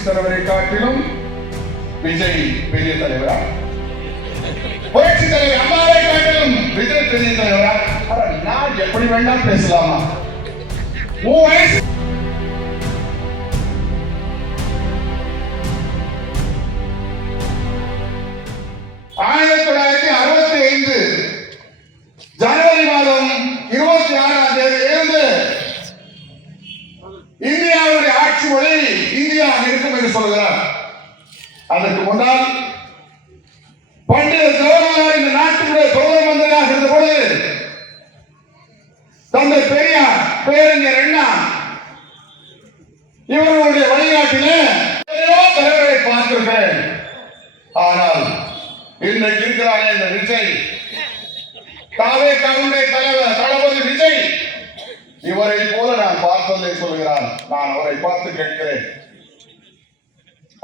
புரட்சி தலைவரை காட்டிலும் விஜய் பெரிய தலைவரா? புரட்சி தலைவர் அம்மாவை காட்டிலும் விஜய் பெரிய தலைவரா? நான் எப்படி வேண்டாம் பேசலாமா? உன் வயசு 1965 ஜனவரி மாதம் 26ஆம் தேதியிலிருந்து இந்தியாவுடைய ஆட்சி மொழி இந்தியா இருக்கும் என்று சொல்கிறார். அதற்கு முன்னால் பண்டித ஜவஹர்லால் இந்த நாட்டுடைய பிரதம மந்திரியாக இருந்த பொழுது தந்தை பெரியார், பேரறிஞர் அண்ணா இவர்களுடைய வழிகாட்டிலே தலைவரை பார்த்திருக்கிறேன். ஆனால் இன்றைக்கு இருக்கிறாங்க இந்த விஜய், தாவேகாவுடைய தலைவர் தளபதி விஜய், இவரை போல நான் பார்த்ததை சொல்கிறான். நான் அவரை பார்த்து கேட்கிறேன்,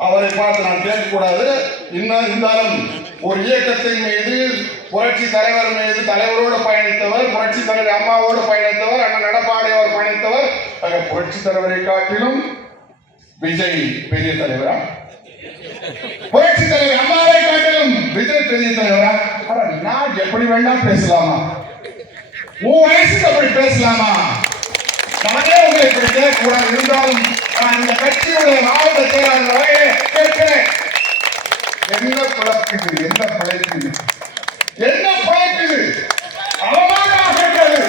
அவரை பார்த்து நான் கேட்கக்கூடாது. இன்னும் இருந்தாலும் ஒரு இயக்கத்தின் மீது புரட்சி தலைவர் மீது தலைவரோடு பயணித்தவர், புரட்சி தலைவர் அம்மாவோடு பயணித்தவர், அண்ணன் எடப்பாடியோடு பயணித்தவர். புரட்சி தலைவரை காட்டிலும் விஜய் பெரிய தலைவரா? புரட்சி தலைவர் அம்மாவை காட்டிலும் விஜய் பெரிய தலைவரா? நான் எப்படி வேண்டாம் பேசலாமா? உன் வயசுக்கு அப்படி பேசலாமா? நானே உங்களை இப்படி கேட்கக்கூடாது. இருந்தாலும் நான் இந்த கட்சியுடைய மாவட்ட செயலாளர் கேட்கிறேன், என்ன பிழைக்குது, என்ன பிழைக்குது, என்ன பிழைக்குது? அவமானமாக இருக்கிறது,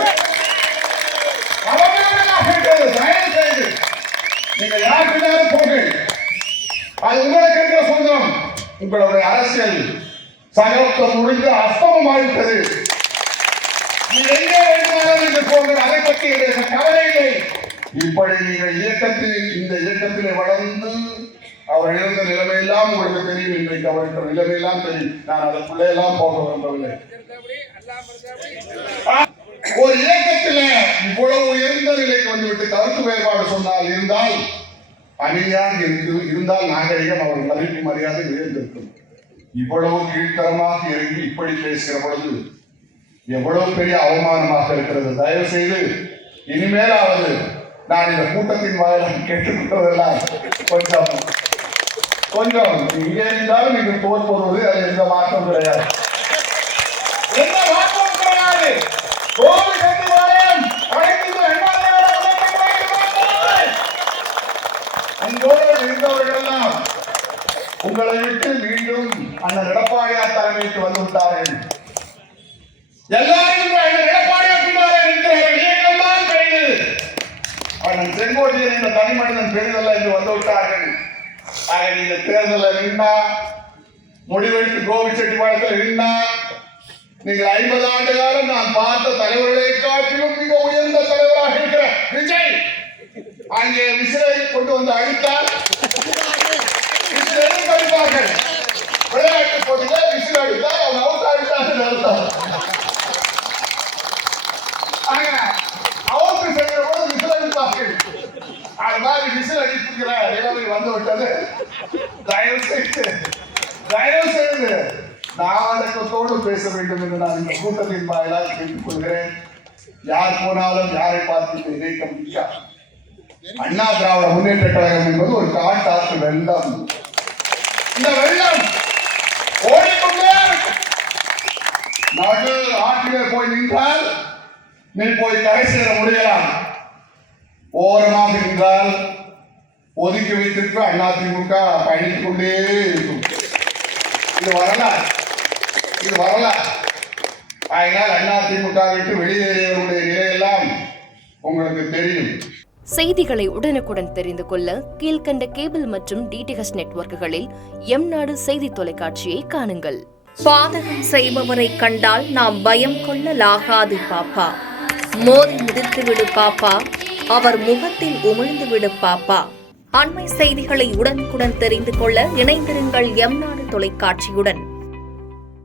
அவமானமாக இருக்கிறது. தயவு செய்து நீங்கள் யாருக்குனாலும் போங்க, அது உங்களுக்கு இருக்கிற சொந்தம். உங்களுடைய அரசியல் சகலத்துவம் முடிந்து அஸ்தமமாகிவிட்டது. நீங்க எங்கே வேண்டுமானாலும் என்று போங்க, அதை பற்றி கவலை இல்லை. இப்படி நீங்கள் இந்த இயக்கத்திலே வளர்ந்து அவர் இழந்த நிலைமையெல்லாம் உங்களுக்கு தெரியும். இன்றைக்கு அவருக்கு நிலைமையெல்லாம் தெரியும். நான் அதற்குள்ளே எல்லாம் போக விரும்பவில்லை. ஒரு இயக்கத்தில் இவ்வளவு உயர்ந்த நிலைக்கு வந்துவிட்டு கருத்து வேறுபாடு சொன்னால் இருந்தால் அணியாக இருந்தால் நாகரிகம் அவர் மதிப்பு மரியாதை உயர்ந்திருக்கும். இவ்வளவு கீழ்த்தரமாக இறங்கி இப்படி பேசுகிற பொழுது எவ்வளவு பெரிய அவமானமாக இருக்கிறது. தயவு செய்து இனிமேலாவது நான் இந்த கூட்டத்தின் வாயிலாக கேட்டுக்கொள்வதெல்லாம் கொஞ்சம் இங்கே இருந்தாலும் நீங்கள் தோற்போது அது எந்த மாற்றம் கிடையாது, எந்த மாற்றம் கிடையாது. இருந்தவர்களெல்லாம் உங்களை விட்டு மீண்டும் அண்ணன் எடப்பாடியார் தலைமைக்கு வந்து விட்டார்கள். எல்லாரும் எடப்பாடியார் இருக்கிறார்கள். இயக்கம் தான் பெரிது. அண்ணன் செங்கோட்டையன் இந்த தனி மனிதன் பெரிதல்ல என்று வந்து விட்டார்கள். ஆக நீங்க தேர்தலில் நின்னா, முடிவெடுத்து கோபிச்செட்டிப்பாளையத்தில் நின்னா, நீங்கள் 50 ஆண்டு காலம் நான் பார்த்த தலைவர்களை காட்டிலும் மிக உயர்ந்த தலைவராக இருக்கிற விஜய் அங்கே விசிலை கொண்டு வந்து அடித்தால் அடிப்பார்கள். விளையாட்டு போட்டியில விசில் அடித்தால் அவன் அவுட் அடித்தான்னு அர்த்தம். அவுட்டு செய்கிற போது விசில் அடிப்பார்கள். அது மாதிரி விசில் அடிப்புகிற நிலைமை வந்து விட்டது. தயவு செய்து நாடகத்தோடு பேச வேண்டும் என்று நான் இந்த கூட்டத்தின் வாயிலாக கேட்டுக் கொள்கிறேன். யார் போனாலும் யாரை பார்த்து இணைக்க முடியாது. அண்ணா திராவிட முன்னேற்ற கழகம் என்பது ஒரு காட்டாற்று வெள்ளம். இந்த வெள்ளம் ஓடிக்கொண்டே நடு ஆற்றிலே போய் நின்றால் நீ போய் கரை சேர முடியலாம். ஓரமாக நின்றால் ஒதுக்கி வைத்திருக்க அதிமுக பயணித்துக் கொண்டே இருக்கும். இது வரலாறு. அதனால் அதிமுக விட்டு வெளியேறியவருடைய நிலையெல்லாம் உங்களுக்கு தெரியும். செய்திகளை உடனுக்குடன் தெரிந்து கொள்ள கீழ்கண்ட கேபிள் மற்றும் டிடிஎச் நெட்வொர்க்குகளில் எம்நாடு செய்தி தொலைக்காட்சியை காணுங்கள். பாதகம் செய்பவரை கண்டால் நாம் பயம் கொள்ளலாகாது பாப்பா. மோதி மிதித்து விடு பாப்பா, அவர் முகத்தில் உமிழ்ந்து விடு பாப்பா. அண்மை செய்திகளை உடனுக்குடன் தெரிந்து கொள்ள இணைந்திருங்கள் எம்நாடு தொலைக்காட்சியுடன்.